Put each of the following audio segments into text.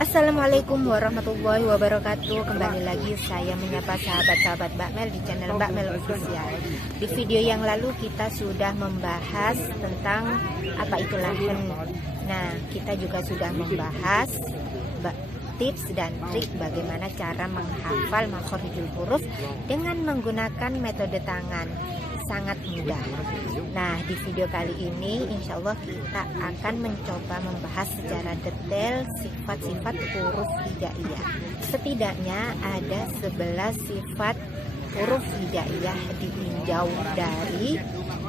Assalamualaikum warahmatullahi wabarakatuh. Kembali lagi saya menyapa sahabat-sahabat Mbak Mel di channel Mbak Mel Official. Di video yang lalu kita sudah membahas tentang apa itu lahen. Nah, kita juga sudah membahas tips dan trik bagaimana cara menghafal makhorijul huruf dengan menggunakan metode tangan. Sangat mudah. Nah, di video kali ini insya Allah kita akan mencoba membahas secara detail sifat-sifat huruf hijaiyah. Setidaknya ada 11 sifat huruf hijaiyah ditinjau dari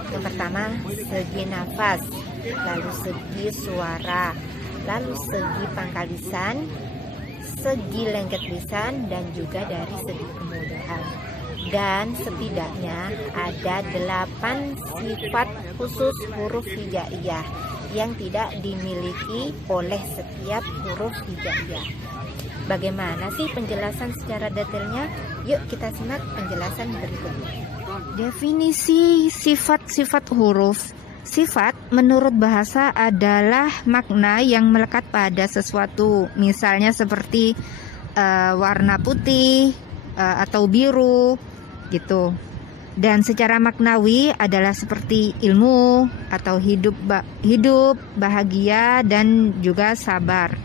yang pertama segi nafas, lalu segi suara, lalu segi pangkal lisan, segi lengket lisan, dan juga dari segi kemudahan. Dan setidaknya ada 8 sifat khusus huruf hijaiyah yang tidak dimiliki oleh setiap huruf hijaiyah. Bagaimana sih penjelasan secara detailnya? Yuk kita simak penjelasan berikut. Definisi sifat-sifat huruf. Sifat menurut bahasa adalah makna yang melekat pada sesuatu. Misalnya seperti warna putih atau biru gitu. Dan secara maknawi adalah seperti ilmu atau hidup, bahagia, dan juga sabar.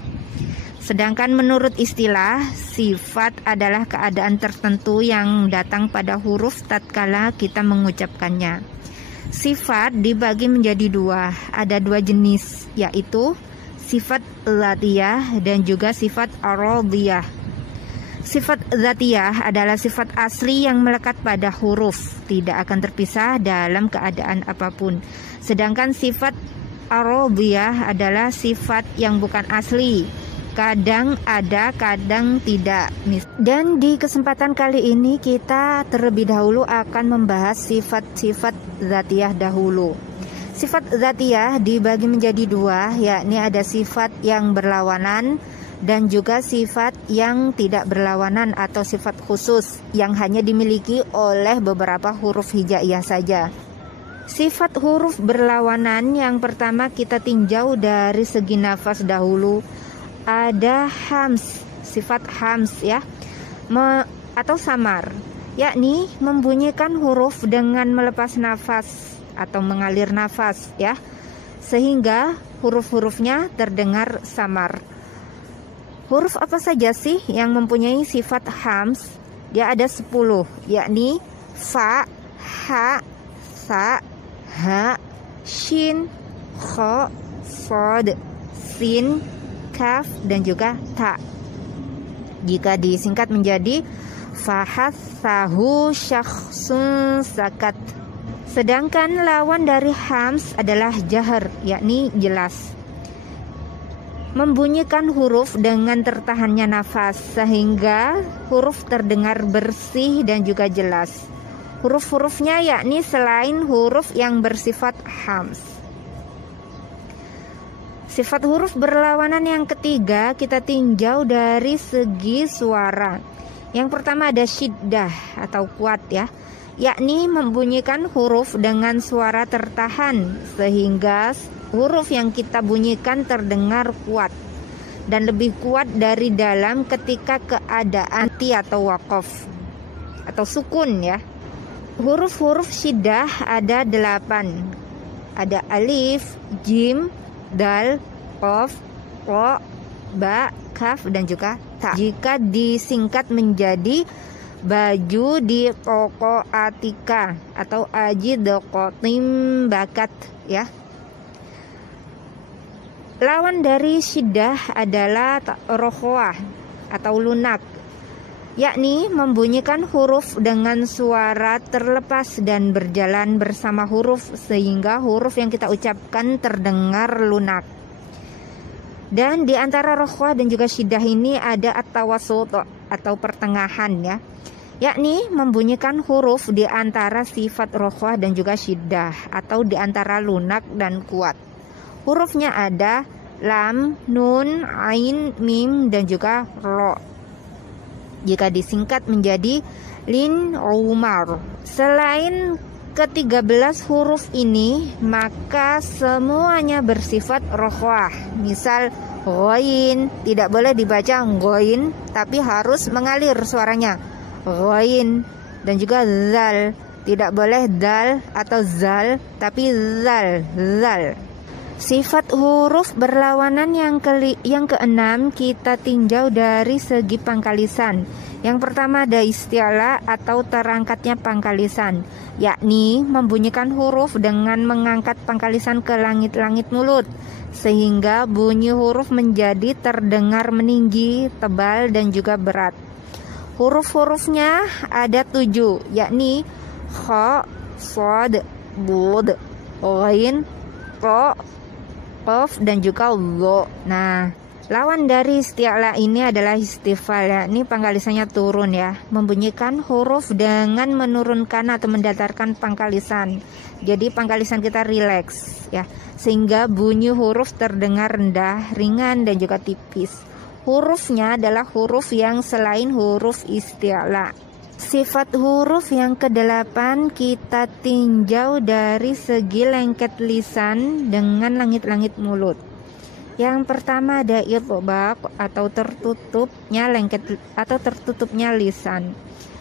Sedangkan menurut istilah, sifat adalah keadaan tertentu yang datang pada huruf tatkala kita mengucapkannya. Sifat dibagi menjadi dua, ada dua jenis, yaitu sifat dzatiyah dan juga sifat aradhiyah. Sifat dzatiyah adalah sifat asli yang melekat pada huruf, tidak akan terpisah dalam keadaan apapun. Sedangkan sifat aradhiyah adalah sifat yang bukan asli, kadang ada, kadang tidak. Dan di kesempatan kali ini kita terlebih dahulu akan membahas sifat-sifat dzatiyah dahulu. Sifat dzatiyah dibagi menjadi dua, yakni ada sifat yang berlawanan dan juga sifat yang tidak berlawanan atau sifat khusus yang hanya dimiliki oleh beberapa huruf hijaiyah saja. Sifat huruf berlawanan yang pertama kita tinjau dari segi nafas dahulu. Ada hams, sifat hams ya, atau samar, yakni membunyikan huruf dengan melepas nafas atau mengalir nafas ya, sehingga huruf-hurufnya terdengar samar. Huruf apa saja sih yang mempunyai sifat hams? Dia ada 10, yakni fa, ha, sa, ha, shin, kho, sod, sin, kaf, dan juga ta. Jika disingkat menjadi fahasahu syakhsun sakat. Sedangkan lawan dari hams adalah jahar, yakni jelas, membunyikan huruf dengan tertahannya nafas sehingga huruf terdengar bersih dan juga jelas. Huruf-hurufnya yakni selain huruf yang bersifat hams. Sifat huruf berlawanan yang ketiga kita tinjau dari segi suara. Yang pertama ada syiddah atau kuat ya, yakni membunyikan huruf dengan suara tertahan sehingga huruf yang kita bunyikan terdengar kuat dan lebih kuat dari dalam ketika keadaan ti atau waqaf atau sukun ya. Huruf-huruf syiddah ada 8. Ada alif, jim, dal, qaf, qa, ba, kaf, dan juga ta. Jika disingkat menjadi baju di toko Atika atau aji dokotim bakat ya. Lawan dari syiddah adalah rokhwah atau lunak, yakni membunyikan huruf dengan suara terlepas dan berjalan bersama huruf sehingga huruf yang kita ucapkan terdengar lunak. Dan di antara rokhwah dan juga syiddah ini ada at-tawassut atau pertengahan ya, yakni membunyikan huruf di antara sifat rokhwah dan juga syiddah atau di antara lunak dan kuat. Hurufnya ada lam, nun, ain, mim, dan juga ro. Jika disingkat menjadi lin, umar. Selain ke-13 huruf ini, maka semuanya bersifat rokhwah. Misal Ghoin, tidak boleh dibaca ghoin, tapi harus mengalir suaranya. Ghoin. Dan juga zal, tidak boleh dal atau zal, tapi zal, zal. Sifat huruf berlawanan yang keenam kita tinjau dari segi pangkalisan. Yang pertama ada isti'la atau terangkatnya pangkalisan, yakni membunyikan huruf dengan mengangkat pangkalisan ke langit-langit mulut, sehingga bunyi huruf menjadi terdengar meninggi, tebal, dan juga berat. Huruf-hurufnya ada 7, yakni kha, shad, bud, ghain, ro, qaf, dan juga lo. Nah, lawan dari isti'la ini adalah istifal, yakni pangkalisannya turun ya, membunyikan huruf dengan menurunkan atau mendatarkan pangkalisan. Jadi pangkalisan kita rileks ya, sehingga bunyi huruf terdengar rendah, ringan, dan juga tipis. Hurufnya adalah huruf yang selain huruf isti'la. Sifat huruf yang ke-8 kita tinjau dari segi lengket lisan dengan langit-langit mulut. Yang pertama ada itbaq atau tertutupnya lisan,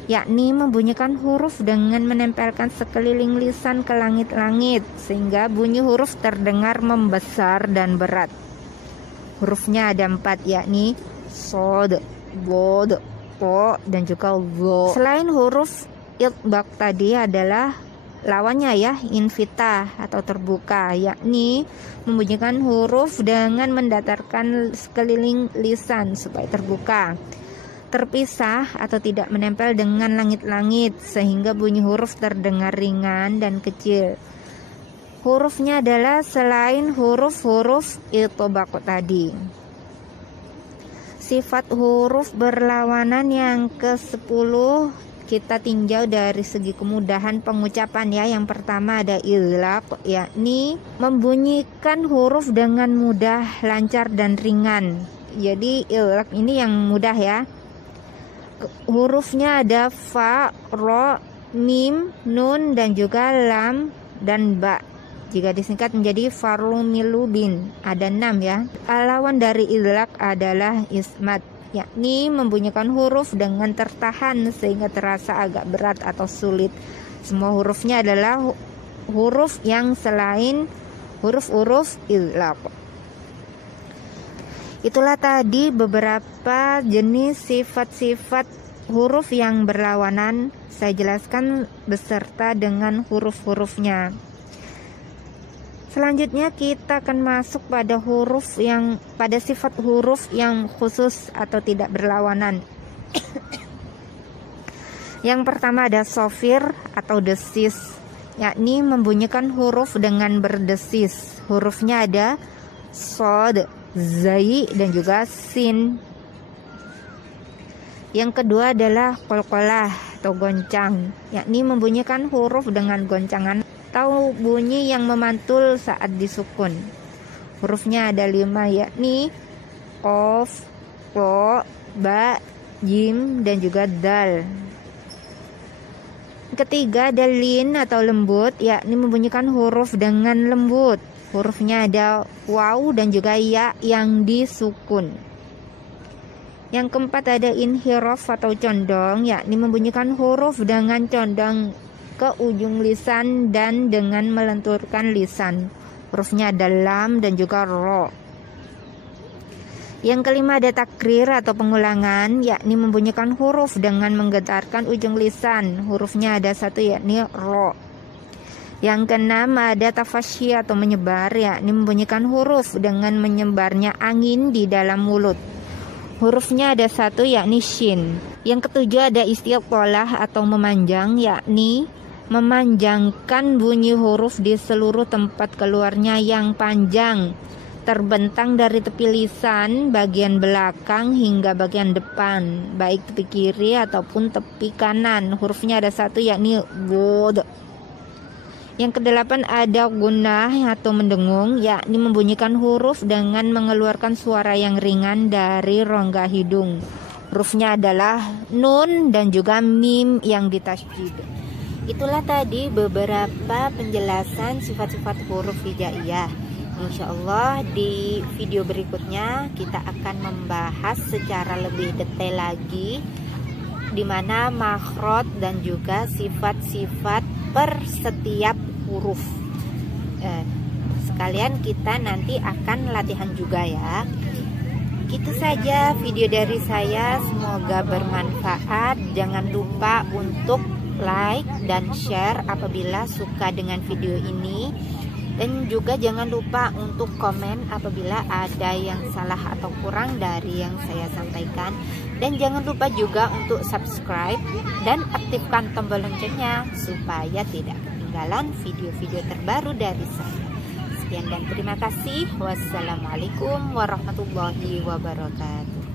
yakni membunyikan huruf dengan menempelkan sekeliling lisan ke langit-langit sehingga bunyi huruf terdengar membesar dan berat. Hurufnya ada 4, yakni shad, bod, po, dan juga lo. Selain huruf itbaq tadi adalah lawannya ya, infitah atau terbuka, yakni membunyikan huruf dengan mendatarkan sekeliling lisan supaya terbuka, terpisah atau tidak menempel dengan langit-langit sehingga bunyi huruf terdengar ringan dan kecil. Hurufnya adalah selain huruf-huruf itbaq tadi. Sifat huruf berlawanan yang ke-10 kita tinjau dari segi kemudahan pengucapan ya. Yang pertama ada idlaq, yakni membunyikan huruf dengan mudah, lancar, dan ringan. Jadi idlaq ini yang mudah ya. Hurufnya ada fa, ro, mim, nun, dan juga lam dan ba. Jika disingkat menjadi farumilubin, ada 6 ya. Lawan dari idlaq adalah ismat, yakni membunyikan huruf dengan tertahan sehingga terasa agak berat atau sulit. Semua hurufnya adalah huruf yang selain huruf-huruf idlaq. Itulah tadi beberapa jenis sifat-sifat huruf yang berlawanan. Saya jelaskan beserta dengan huruf-hurufnya. Selanjutnya kita akan masuk pada sifat huruf yang khusus atau tidak berlawanan. Yang pertama ada sofir atau desis, yakni membunyikan huruf dengan berdesis. Hurufnya ada shad, zai, dan juga sin. Yang kedua adalah qalqalah atau goncang, yakni membunyikan huruf dengan goncangan atau bunyi yang memantul saat disukun. Hurufnya ada 5, yakni qaf, ro, ba, jim, dan juga dal. Ketiga ada lin atau lembut, yakni membunyikan huruf dengan lembut. Hurufnya ada waw dan juga ya yang disukun. Yang keempat ada inhiraf atau condong, yakni membunyikan huruf dengan condong ke ujung lisan dan dengan melenturkan lisan. Hurufnya ada lam dan juga ro. Yang kelima ada takrir atau pengulangan, yakni membunyikan huruf dengan menggetarkan ujung lisan. Hurufnya ada 1, yakni ro. Yang keenam ada tafasyi atau menyebar, yakni membunyikan huruf dengan menyebarnya angin di dalam mulut. Hurufnya ada 1, yakni shin. Yang ketujuh ada istiqalah atau memanjang, yakni memanjangkan bunyi huruf di seluruh tempat keluarnya yang panjang, terbentang dari tepi lisan bagian belakang hingga bagian depan, baik tepi kiri ataupun tepi kanan. Hurufnya ada 1, yakni bod. Yang kedelapan ada gunnah atau mendengung, yakni membunyikan huruf dengan mengeluarkan suara yang ringan dari rongga hidung. Hurufnya adalah nun dan juga mim yang ditasydid. Itulah tadi beberapa penjelasan sifat-sifat huruf hijaiyah Insya Allah di video berikutnya kita akan membahas secara lebih detail lagi di mana makhraj dan juga sifat-sifat per setiap huruf. Sekalian kita nanti akan latihan juga ya. Gitu saja video dari saya, semoga bermanfaat. Jangan lupa untuk like dan share apabila suka dengan video ini. Dan juga jangan lupa untuk komen apabila ada yang salah atau kurang dari yang saya sampaikan. Dan jangan lupa juga untuk subscribe dan aktifkan tombol loncengnya supaya tidak ketinggalan video-video terbaru dari saya. Sekian dan terima kasih. Wassalamualaikum warahmatullahi wabarakatuh.